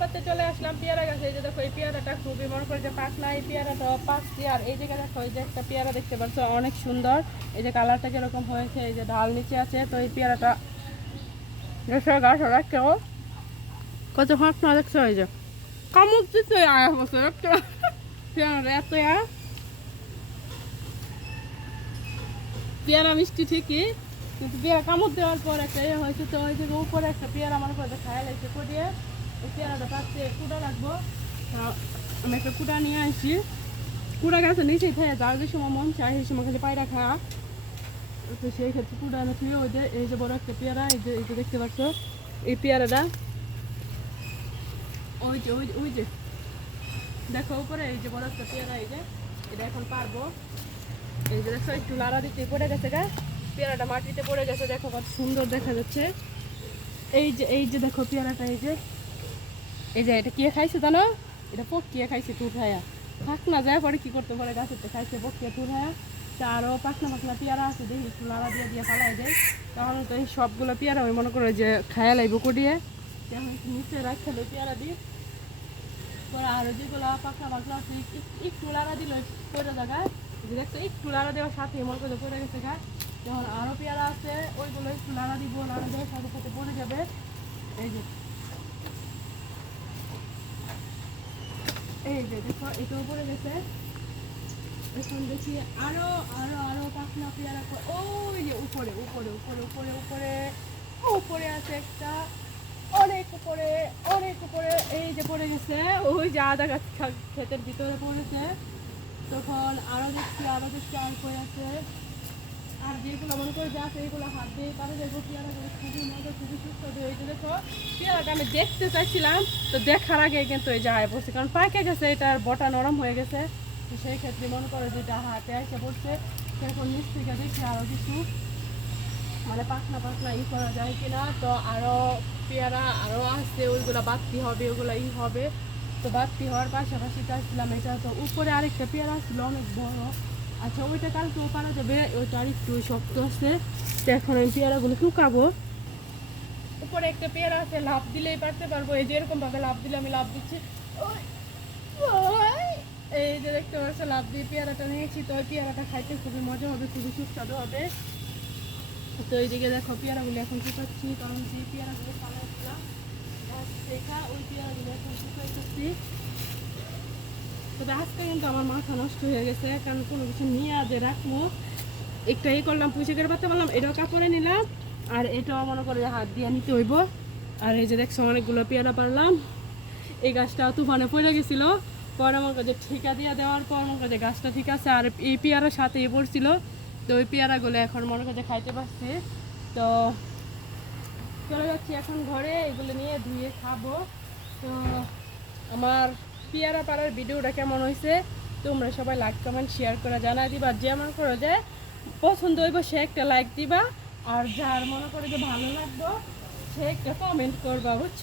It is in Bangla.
পাতে চলে আসলাম, পেয়ারা গাছে। এই যে দেখো, এই পেয়ারাটা খুবই, মনে করে যে পাকনা এই পেয়ারাটা পাকছি আর এই জায়গায় দেখো এই যে একটা পেয়ারা দেখতে পাচ্ছ, অনেক সুন্দর। এই যে কালারটা যেরকম হয়েছে, এই যে ঢাল নিচে আছে, তো এই পেয়ারাটা গাছ, ওরা কেউ কত ফাঁক না দেখছ, এই যে। কামড় দিচ্ছে আয়া বছর একটা পেয়ারা এত পেয়ারা মিষ্টি ঠিকই, কিন্তু পেয়ারা কামড় দেওয়ার পর একটা ইয়ে হয়েছে, তো ওই যে উপরে একটা পেয়ারা আমার উপরে খায়া লাগছে করিয়ে পেয়ারাটা পাচ্ছে, কুড়া রাখব। আমি একটা কুড়া নিয়ে আসি কুড়া গাছে নিচেই খেয়ে যার যে সময় মন চায় সেই সময় খালি পায়রা খাওয়া তো সেই ক্ষেত্রে কুড়া আমি থুয়ে ওই যে, এই যে বড় একটা পেয়ারা, এই যে এই যে দেখতে পাচ্ছ, এই পেয়ারাটা। ওই যে ওই যে ওই যে। দেখো, উপরে এই যে বড় একটা পেয়ারা, এই যে, এটা এখন পারব। এই যে দেখো, একটু লাড়া দিতে পড়ে গেছে গা। পেয়ারাটা মাটিতে পড়ে গেছে, দেখো কত সুন্দর দেখা যাচ্ছে। এই যে এই যে দেখো পেয়ারাটা, এই যে। এই যে এটা কে খাইছে জানো? এটা পকিয়ে খাইছে তুঠায়া থাক না যায় পরে কি করতে পারে গাছের খাইছে পকিয়ে তুঠায়া তা আরও পাকনা পাকনা পেয়ারা আছে, দেখি একটু লাড়া দিয়ে দিয়ে ফালাই দেয় তখন তো এই সবগুলো পেয়ারা আমি মনে করে যে খায়া লাইব করিয়ে তেমন একটু নিচে হবে পেয়ারা দিয়ে পরে আরও যেগুলো পাকনা আছে, এক- একটু লাড়া দিল পরে জায়গায় যে দেখছ, একটু লাড়া দেওয়ার সাথে মনে করে পড়ে গেছে গা। যখন আরও পেয়ারা আছে, ওইগুলো একটু লাড়া দিব, লাড়া দেওয়ার সাথে সাথে পড়ে যাবে। এই যে এই যে উপরে উপরে উপরে উপরে উপরে উপরে আছে একটা। অনেক উপরে অনেক উপরে। এই যে পড়ে গেছে, ওই যে আদা গাছ ক্ষেতের ভিতরে পড়েছে। তখন আরও দেখছি আরও দেখছি, আর পড়ে আছে। এইগুলো হাত দিয়ে পারে দেখব পেয়ারাগুলো খুবই মজা, খুবই সুস্বাদু যে দেখো। পেয়ারাটা আমি দেখতে চাইছিলাম, তো দেখার আগে কিন্তু এই যায় পড়ছে, কারণ পাকে গেছে এটার বটা নরম হয়ে গেছে। তো সেই ক্ষেত্রে মনে করে যেটা হাতে এসে পড়ছে সেরকম নিচ থেকে দেখছি আরও কিছু। মানে পাখনা পাখনা ই করা যায় কিনা, তো আরও পেয়ারা আরও আসছে ওইগুলো বাড়তি হবে, ওগুলো ই হবে। তো বাড়তি হওয়ার পাশাপাশি চাইছিলাম এটা, তো উপরে আরেকটা পেয়ারা ছিল, অনেক বড়। আচ্ছা ওইটা কালকে ও পারা যাবে। ওইটা আরেকটু শক্ত আছে। তো এখন আমি পেয়ারাগুলো শুকাবো। উপরে একটা পেয়ারা আছে লাভ দিলেই পারতে পারব। এই যে এরকম ভাবে লাভ দিলে আমি লাভ দিচ্ছি। এই যে দেখতে পাচ্ছ লাভ দিয়ে পেয়ারাটা নিয়েছি। তো ওই পেয়ারাটা খাইতে খুবই মজা হবে, খুবই সুস্বাদু হবে। তো এইদিকে দেখো, পেয়ারাগুলো এখন শুকাচ্ছি। কারণ যে পেয়ারাগুলো দেখা, ওই পেয়ারাগুলো এখন তবে আজকে কিন্তু আমার মাথা নষ্ট হয়ে গেছে কারণ কোনো কিছু নিয়ে আজে রাখব। একটা ই করলাম পুঁচিকের পাতা বললাম এটাও কাপড়ে নিলাম, আর এটাও মনে করে হাত দিয়ে নিতে হইব। আর এই যে দেখছ, অনেকগুলো পেয়ারা পারলাম। এই গাছটা তুফানে পড়ে গেছিল। পরে আমার কাছে ঠিকা দিয়ে দেওয়ার পর আমার কাছে গাছটা ঠিক আছে, আর এই পেয়ারার সাথে এ পড়ছিল। তো ওই পেয়ারাগুলো এখন মনে কাছে খাইতে পারছি। তো চলে যাচ্ছি এখন ঘরে, এগুলো নিয়ে ধুয়ে খাব। তো আমার পেয়ারা পাড়ার ভিডিওটা কেমন হয়েছে? তোমরা সবাই লাইক কমেন্ট শেয়ার করে জানাই দিবা। যে আমার করো যে পছন্দ হইব, সে একটা লাইক দিবা। আর যার মনে করে যে ভালো লাগবে, সে একটা কমেন্ট করবা, বুঝছ?